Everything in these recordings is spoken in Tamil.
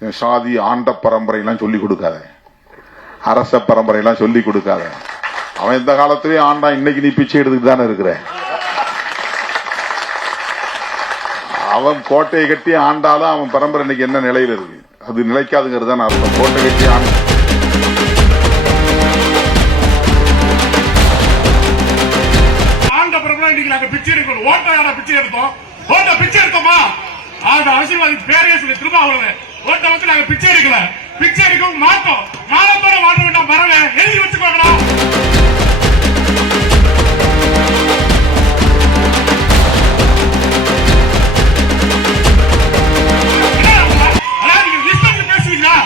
சாதி ஆண்ட பரம்பரையெல்லாம் சொல்லி கொடுக்காத. அரச பரம்பரையெல்லாம் சொல்லி கொடுக்காத. அவன் இந்த காலத்திலேயே ஆண்டா இன்னைக்கு நீ பிச்சை எடுத்துட்டு தானே இருக்கிற. அவன் கோட்டையை கட்டி ஆண்டாலும் அவன் பரம்பரை இன்னைக்கு என்ன நிலையில இருக்கு? அது நிலைக்காதுங்கிறது தான் அர்த்தம். கோட்டை கட்டி ஆண்ட ஆண்ட பிச்சை யாரா பிச்சை எடுத்தோம். ஓட்ட பிச்சை எடுத்தோமா? அந்த அரசியல்வாதி பேரையே சொல்லி. திரும்ப அவ்வளவு ஒருத்தவங்க நாங்க பிச்சை எடுக்கல. பிச்சை எடுக்கவும் மாட்டோம். போற மாட்ட வேண்டாம் பரவ எழுதி வச்சுக்கோங்களா. அதாவது பேசுவீங்களா?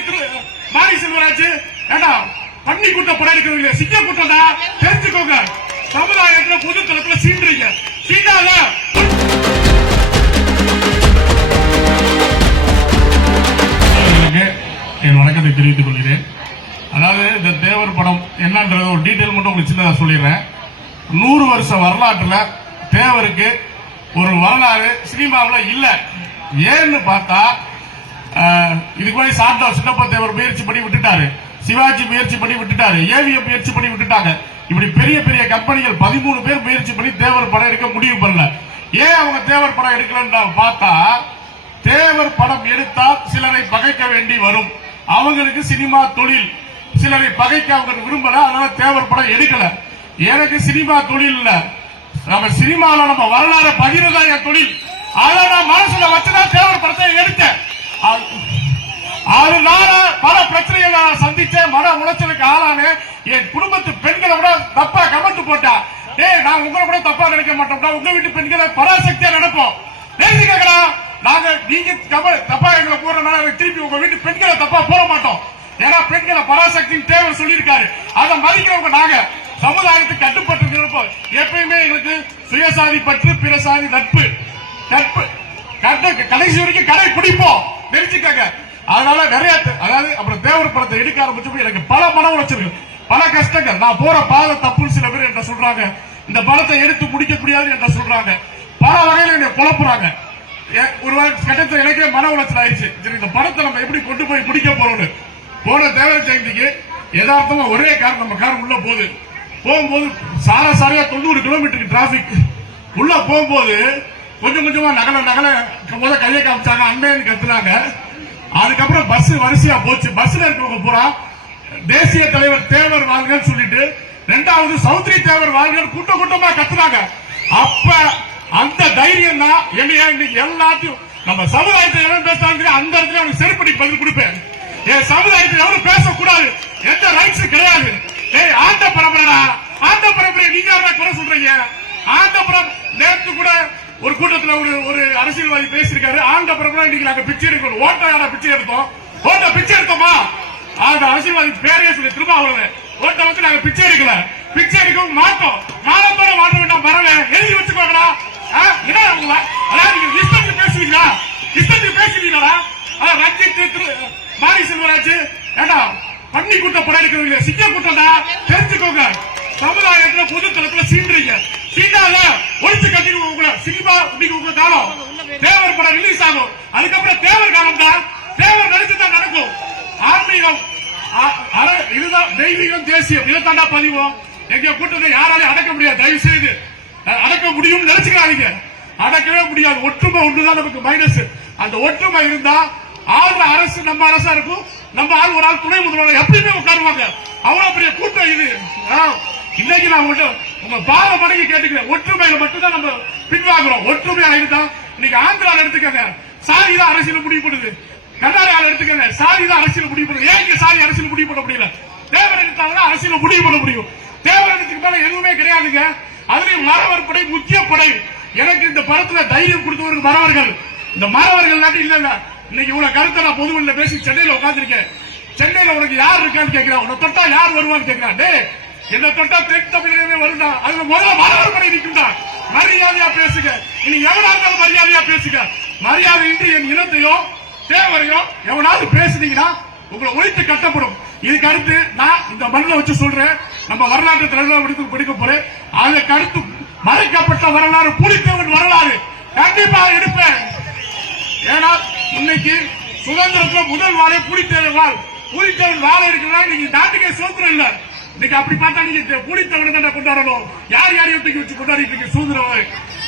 திரு- மாரி செல்வராஜ் ஏண்டா பண்ணி கூட்டம் படம் எடுக்கிறீங்க சிக்க கூட்டம் தான். தெரிஞ்சுக்கோங்க. உங்களுக்கு சின்னதாக சொல்லிடுறேன். நூறு வருஷ வரலாற்றுல தேவருக்கு ஒரு வரலாறு சினிமாவில் இல்ல. ஏன்னு பார்த்தா இதுக்கு முன்னாடி சாண்டா சின்னப்ப தேவர் முயற்சி பண்ணி விட்டுட்டாரு. சிவாஜி முயற்சி பண்ணி விட்டுட்டாரு. ஏவிஎம் முயற்சி பண்ணி விட்டுட்டாங்க. இப்படி பெரிய பெரிய கம்பெனிகள் பதிமூணு பேர் முயற்சி பண்ணி தேவர் படம் எடுக்க முடிவு பண்ணல. ஏன் அவங்க தேவர் படம் எடுக்கலன்னு பார்த்தா தேவர் படம் எடுத்தால் சிலரை பகைக்க வேண்டி வரும். அவங்களுக்கு சினிமா தொழில். சிலரை பகைக்க அவங்க விரும்பல அதனால தேவர் படம் எடுக்கல. எனக்கு சினிமா தொழில் இல்ல. நம்ம சினிமால நம்ம வரலாறு பகிர்றதா என் தொழில்? அதை நான் மனசுல வச்சுதான் தேவர் படத்தை எடுத்தேன். அதனால பல பிரச்சனைகள் நான் சந்திச்சேன் மன உளைச்சலுக்கு ஆளானேன். என் குடும்பத்து பெண்களை கூட தப்பா கமெண்ட் போட்டா டேய் நான் உங்களை கூட தப்பா நினைக்க மாட்டோம்டா. உங்க வீட்டு பெண்களை பராசக்தியா நினைப்போம் நேர்த்தி கேட்கலாம் நாங்க நீங்க தப்பா எங்களை போறதுனால திருப்பி உங்க வீட்டு பெண்களை தப்பா போட மாட்டோம். ஏன்னா பெண்களை பராசக்தியின் தேவர் சொல்லியிருக்காரு. அதை மதிக்கிறவங்க நாங்க. சமுதாயத்துக்கு கட்டுப்பட்டு இருப்போம் எப்பயுமே எங்களுக்கு சுயசாதி பற்று பிற சாதி நட்பு. நட்பு கடைசி வரைக்கும் கடை பிடிப்போம். தெரிஞ்சுக்கங்க அதனால நிறைய அதாவது அப்புறம் தேவர் படத்தை எடுக்க ஆரம்பிச்சப்போ எனக்கு பல மன உளைச்சல்கள் பல கஷ்டங்கள். நான் போற பாதை தப்புன்னு சில பேர் என்ன சொல்றாங்க. இந்த படத்தை எடுத்து முடிக்க முடியாது என்ன சொல்றாங்க. பல வகையில என்னை குழப்புறாங்க. ஒரு கட்டத்தில் எனக்கே மன உளைச்சல் ஆயிடுச்சு. சரி இந்த படத்தை நம்ம எப்படி கொண்டு போய் முடிக்க போறோம்னு. போன தேவர் ஜெயந்திக்கு யதார்த்தமா ஒரே கார் நம்ம கார் உள்ள போகுது. போகும்போது சார சாரையா தொண்ணூறு கிலோமீட்டருக்கு டிராபிக் உள்ள போகும்போது கொஞ்சம் கொஞ்சமா நகல நகல முத கையை காமிச்சாங்க அண்ணன் கத்துனாங்க. அதுக்கப்புறம் பஸ் வரிசையா போச்சு. பஸ்ல இருக்கிறவங்க பூரா தேசிய தலைவர் தேவர் வாழ்கன்னு சொல்லிட்டு ரெண்டாவது சௌத்ரி தேவர் வாழ்கன்னு கூட்டம் கூட்டமா கத்துனாங்க. அப்ப அந்த தைரியம் தான் என்னையா இன்னைக்கு எல்லாத்தையும் நம்ம சமுதாயத்தை என்ன பேசுறாங்க அந்த இடத்துல அவனுக்கு செருப்படி பதில் கொடுப்பேன். என் சமுதாயத்தில் எவரும் பேசக்கூடாது. எந்த ரைட்ஸ் கிடையாது. ஏய் ஆண்ட பரம்பரடா. ஆண்ட பரம்பரை நீங்க யாரா குறை சொல்றீங்க? ஆண்ட பரம்பரை நேற்று கூட ஒரு கூட்டத்துல ஒரு ஒரு அரசியல்வாதி பேசியிருக்காரு. ஆண்ட பரம்பரை இன்னைக்கு நாங்க பிச்சை எடுக்கணும். ஓட்ட யாரா பிச்சை எடுத்தோம்? ஓட்ட பிச்சை எடுத்தோமா? அந்த அரசியல்வாதி பேரையே சொல்லி திரும்ப அவ்வளவு ஓட்ட வந்து நாங்க பிச்சை எடுக்கல. பிச்சை எடுக்கவும் மாட்டோம். மானத்தோட மாட்ட வேண்டாம் வரல எழுதி வச்சுக்கோங்களா ஆ, என்ன அதாவது நீங்க இஷ்டத்துக்கு பேசுவீங்களா? இஷ்டத்துக்கு பேசுவீங்களா ரஞ்சித் திரு- மாரி செல்வராஜ் ஏண்டா பண்ணி கூட்டம் படம் சிங்க கூட்டம் தான் தெரிஞ்சுக்கோங்க. சமுதாயத்துல பொது தளத்துல சீன்றீங்க சீண்டாத ஒழிச்சு கட்டிடுவோம் உங்களை. சினிமா இன்னைக்கு உங்க காலம். தேவர் படம் ரிலீஸ் ஆகும். அதுக்கப்புறம் தேவர் காலம் தான் தேவர் நடிச்சுதான் நடக்கும். ஆன்மீகம் இதுதான் தெய்வீகம் தேசியம். இதைத்தாண்டா பதிவோம். எங்க கூட்டத்தை யாராலையும் அடக்க முடியாது. தயவு செய்து அடக்க முடியும்னு நினைச்சுக்கிறாங்க அடக்கவே முடியாது. ஒற்றுமை ஒன்றுதான் நமக்கு மைனஸ் அந்த ஒற்றுமை இருந்தா ஆளுற அரசு நம்ம அரசா இருக்கும். நம்ம ஆள் ஒரு ஆள் துணை முதல்வர்? எப்படியுமே உட்காருவாங்க? அவ்வளவு பெரிய கூட்டம் இது. இன்னைக்கு நான் உங்கள்கிட்ட உங்க பாவ மடங்கி கேட்டுக்கிறேன். ஒற்றுமையில மட்டும்தான் நம்ம பின்வாங்குறோம். ஒற்றுமையா ஆயிடுதான். இன்னைக்கு ஆந்திரால எடுத்துக்கங்க. சாதி தான் அரசியல் முடிவு பண்ணுது. கர்நாடகால எடுத்துக்கங்க. சாதி தான் அரசியல் முடிவு பண்ணுது. ஏன் சாதி அரசியல் முடிவு பண்ண முடியல? தேவர் எடுத்தாங்கன்னா அரசியல் முடிவு பண்ண முடியும். தேவர் எடுத்துக்கு மேல எதுவுமே கிடையாதுங்க. அதுலயும் மறவர் படை முக்கிய படை. எனக்கு இந்த படத்துல தைரியம் கொடுத்தவர்கள் மறவர்கள் இந்த மறவர்கள் நாட்டு இல்ல இல்ல இன்னைக்கு இவ்வளவு கருத்தை நான் பொதுவெளியில பேசி சென்னையில உட்காந்துருக்கேன் சென்னையில உனக்கு யார் இருக்கான்னு கேட்கிறான் உன்னை தொட்டா யார் வருவான்னு கேட்கிறான் என்ன தொட்டா தென் தமிழகமே வருண்டா அதுல முதல்ல மாணவர் படை நிற்கும்டா. மரியாதையா பேசுங்க. இனி எவனா இருந்தாலும் மரியாதையா பேசுங்க. மரியாதை இன்றி என் இனத்தையோ தேவரையோ எவனாவது பேசுனீங்கன்னா உங்களை ஒழித்து கட்டப்படும். இதுக்கு அடுத்து நான் இந்த மண்ணில் வச்சு சொல்றேன். நம்ம வரலாற்று தலைவர் எடுத்து படிக்க போறேன். அதுக்கு அடுத்து மறைக்கப்பட்ட வரலாறு புலித்தேவன் வரலாறு. கண்டிப்பா எடுப்பேன். இன்னைக்கு சுதந்திரத்துல முதல் வாழை புலித்தேவன் வாழ். புலித்தேவன் வாழ இருக்கிறதா நீங்க நாட்டுக்கே சுதந்திரம் இல்ல. இன்னைக்கு அப்படி பார்த்தா நீங்க புலித்தேவனை தான் கொண்டாடணும். யார் யாரையும் தூக்கி வச்சு கொண்டாடிட்டு சுதந்திரம்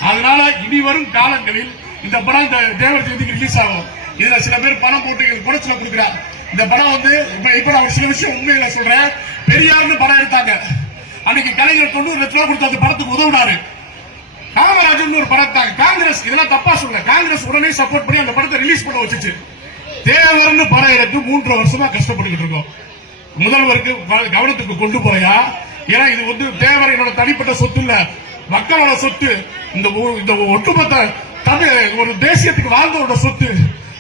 அதனால இனி வரும் காலங்களில் இந்த படம் இந்த தேவர் ஜெயந்திக்கு ரிலீஸ் ஆகும். இதுல சில பேர் பணம் போட்டு குறைச்சல கொடுக்குறாங்க இந்த படம் வந்து இப்ப இப்ப நான் ஒரு சில விஷயம் உண்மையில சொல்றேன். பெரியார்னு படம் எடுத்தாங்க. அன்னைக்கு கலைஞர் தொண்ணூறு லட்சம் ரூபாய் கொடுத்து அந்த படத்துக்கு உதவினாரு. காமராஜன் ஒரு படம் காங்கிரஸ் இதெல்லாம் தப்பா சொல்ல. காங்கிரஸ் உடனே சப்போர்ட் பண்ணி அந்த படத்தை ரிலீஸ் பண்ண வச்சுச்சு. தேவர்னு படம் எடுத்து மூன்று வருஷமா கஷ்டப்பட்டுக்கிட்டு இருக்கோம். முதல்வருக்கு கவனத்துக்கு கொண்டு போயா ஏன்னா இது வந்து தேவர் என்னோட தனிப்பட்ட சொத்து இல்ல. மக்களோட சொத்து. இந்த இந்த ஒட்டுமொத்த தமிழ் ஒரு தேசியத்துக்கு வாழ்ந்தவரோட சொத்து.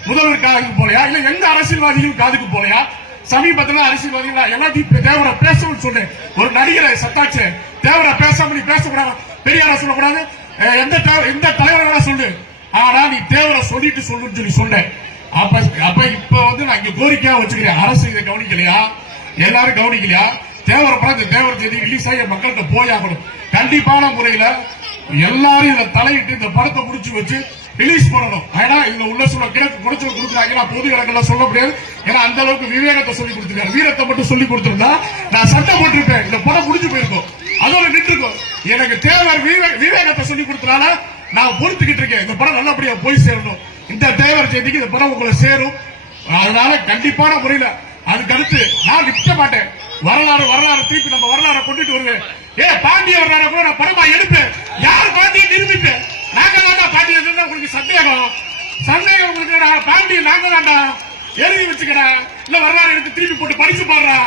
முதல்வர் காதுக்கு போலையா இல்ல எந்த அரசியல்வாதிகளும் காதுக்கு போலையா சமீபத்தில் அரசியல்வாதிகள் எல்லாத்தையும் பே- தேவரை பேசணும்னு சொன்னேன். ஒரு நடிகரை சத்தாச்சு. தேவரை பேசாம நீ பேசக்கூடாது. பெரியார சொல்லக்கூடாது. எந்த எந்த ஆனா நீ தேவரை சொல்லிட்டு சொல்லுன்னு சொல்லி சொன்னேன். அப்ப அப்ப இப்ப வந்து நான் இங்க கோரிக்கையா வச்சுக்கிறேன். அரசு இதை கவனிக்கலையா? எல்லாரும் கவனிக்கலையா? தேவர படம் இந்த தேவர் செய்தி ரிலீஸ் ஆகி மக்கள்கிட்ட போயாகணும் கண்டிப்பான முறையில எல்லாரும் இதை தலையிட்டு இந்த படத்தை முடிச்சு வச்சு ரிலீஸ் பண்ணணும். ஏன்னா இதுல உள்ள சொல்ல கிழக்கு குறைச்சல் கொடுக்குறாங்க. நான் பொது இடங்கள்ல சொல்ல முடியாது. ஏன்னா அந்த அளவுக்கு விவேகத்தை சொல்லி கொடுத்துருக்காரு. வீரத்தை மட்டும் சொல்லி கொடுத்துருந்தா நான் சண்டை போட்டிருப்பேன். இந்த படம் முடிஞ்சு போயிருக்கும். அதோட நின்றுக்கும். எனக்கு தேவர் விவேகத்தை சொல்லி கொடுத்தனால நான் பொறுத்துக்கிட்டு இருக்கேன். இந்த படம் நல்லபடியா போய் சேரணும். இந்த தேவர் செய்திக்கு இந்த படம் உங்களை சேரும். அதனால கண்டிப்பான முறையில அதுக்கு அடுத்து நான் நிற்க மாட்டேன். வரலாறு வரலாறு திருப்பி நம்ம வரலாறு கொண்டுட்டு வருவேன். ஏ பாண்டிய வரலாறு கூட நான் படமா எடுப்பேன். யார் பாண்டிய நிரூபிப்பேன்? நாங்க தாண்டா பாண்டிய உங்களுக்கு சந்தேகம்? சந்தேகம் உங்களுக்கு பாண்டிய நாங்க தாண்டா எழுதி வச்சுக்கடா. இல்ல வரலாறு எடுத்து திருப்பி போட்டு படிச்சு பாடுறா.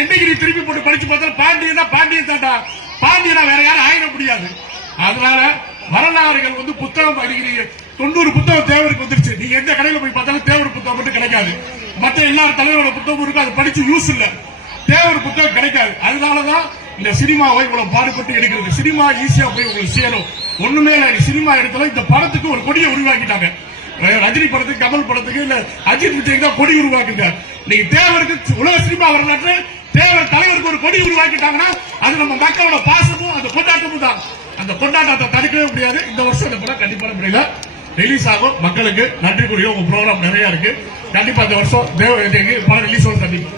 என்னைக்கு நீ திருப்பி போட்டு படிச்சு பார்த்தா பாண்டியன் தான் பாண்டியன் தாண்டா பாண்டியனா வேற யாரும் ஆயிட முடியாது. அதனால வரலாறுகள் வந்து புத்தகம் படிக்கிறீங்க. தொண்ணூறு புத்தகம் தேவருக்கு வந்துருச்சு. நீங்க எந்த கடையில போய் பார்த்தாலும் தேவர் புத்தகம் மட்டும் கிடைக்காது. மற்ற எல்லா தலைவரோட புத்தகம் இருக்கு. அது படிச்சு யூஸ் இல்ல. தேவர் புத்தகம் கிடைக்காது. அதனாலதான் இந்த சினிமாவை இவ்வளவு பாடுபட்டு எடுக்கிறது. சினிமா ஈஸியா போய் உங்களுக்கு சேரும். ஒண்ணுமே இல்லை. நீ சினிமா எடுத்தாலும் இந்த படத்துக்கு ஒரு கொடியை உருவாக்கிட்டாங்க. ரஜினி படத்துக்கு கமல் படத்துக்கு இல்ல அஜித் விஜய்க்கு தான் கொடி உருவாக்குங்க. நீங்க தேவருக்கு உலக சினிமா வரலாற்று தேவர் தலைவருக்கு ஒரு கொடி உருவாக்கிட்டாங்கன்னா அது நம்ம மக்களோட பாசமும் அந்த கொண்டாட்டமும் தான். அந்த கொண்டாட்டத்தை தடுக்கவே முடியாது. இந்த வருஷம் இந்த படம் கண்டிப்பான முடியல ரிலீஸ் ஆகும். மக்களுக்கு நன்றி கூறிய உங்க ப்ரோக்ராம் நிறைய இருக்கு. கண்டிப்பா இந்த வருஷம் தேவ படம் ரிலீஸ் ஆகும் கண்டிப்பா